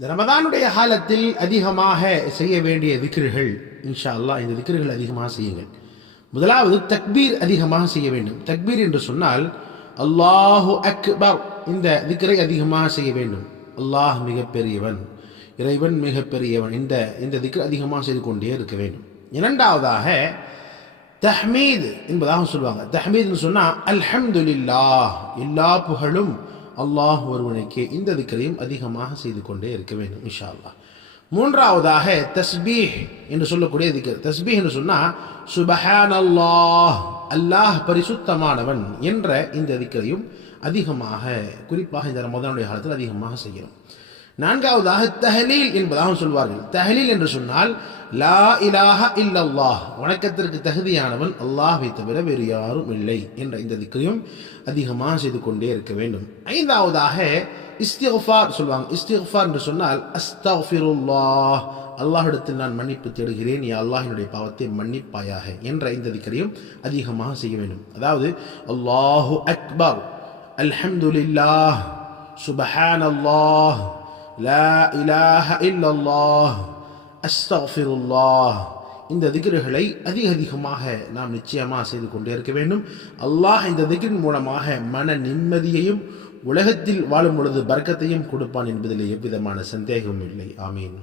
இந்த ரமதானுடைய காலத்தில் அதிகமாக செய்ய வேண்டிய திக்ருகள் இன்ஷா அல்லாஹ் இந்த திக்ருகள் அதிகமாக செய்யுங்கள். முதலாவது தக்பீர் அதிகமாக செய்ய வேண்டும். தக்பீர் என்று சொன்னால் அல்லாஹு அக்பர் இந்த திக்ரை அதிகமாக செய்ய வேண்டும். அல்லாஹ் மிகப்பெரியவன் இறைவன் மிகப்பெரியவன் இந்த இந்த திக்ர் அதிகமாக செய்து கொண்டே இருக்க வேண்டும். இரண்டாவதாக தஹ்மீத் என்பதாக சொல்லுவாங்க தஹ்மீத்னு சொன்னால் அல்ஹம்துலில்லாஹ் எல்லா புகழும் அல்லாஹ் ஒருவனுக்கு இந்த திக்கரையும் அதிகமாக செய்து கொண்டே இருக்க வேண்டும் இன்ஷா அல்லாஹ் மூன்றாவதாக தஸ்பீஹ் என்று சொல்லக்கூடிய திக்கர். தஸ்பீஹ் என்று சொன்னால் சுபஹான் அல்லாஹ் அல்லாஹ் பரிசுத்தமானவன் என்ற இந்த திக்கரையும் அதிகமாக குறிப்பாக இந்த ரமதானுடைய காலத்தில் அதிகமாக செய்கிறோம். நான்காவதாக தஹலீல் என்பதாக சொல்வார்கள். தஹலீல் என்று சொன்னால் லா இலாஹ இல்லல்லாஹ். வணக்கத்திற்கு தகுதியானவன் அல்லாஹை தவிர வேறு யாரும் இல்லை என்ற இந்த திக்கையும் அதிகமாக செய்து கொண்டே இருக்க வேண்டும். ஐந்தாவதாக இஸ்திஃபார் சொல்லுவாங்க இஸ்திஃபார் என்று சொன்னால் அஸ்தஃபிருல்லாஹ். அல்லாஹிடத்தில் நான் மன்னிப்பு தேடுகிறேன். நீ அல்லாஹினுடைய பாவத்தை மன்னிப்பாயாக என்ற இந்த திக்கரையும் அதிகமாக செய்ய வேண்டும். அதாவது அல்லாஹு அக்பர் அல்ஹம்துலில்லாஹ் சுபஹானல்லாஹ் லா இலாஹ இல்லல்லாஹ் அஸ்தஃபிருல்லாஹ் இந்த திக்ருகளை அதிக அதிகமாக நாம் நிச்சயமாக செய்து கொண்டே இருக்க வேண்டும். அல்லாஹ் இந்த திகின் மூலமாக மன நிம்மதியையும் உலகத்தில் வாழும் பொழுது பர்க்கத்தையும் கொடுப்பான் என்பதில் எவ்விதமான சந்தேகமும் இல்லை. ஆமீன்.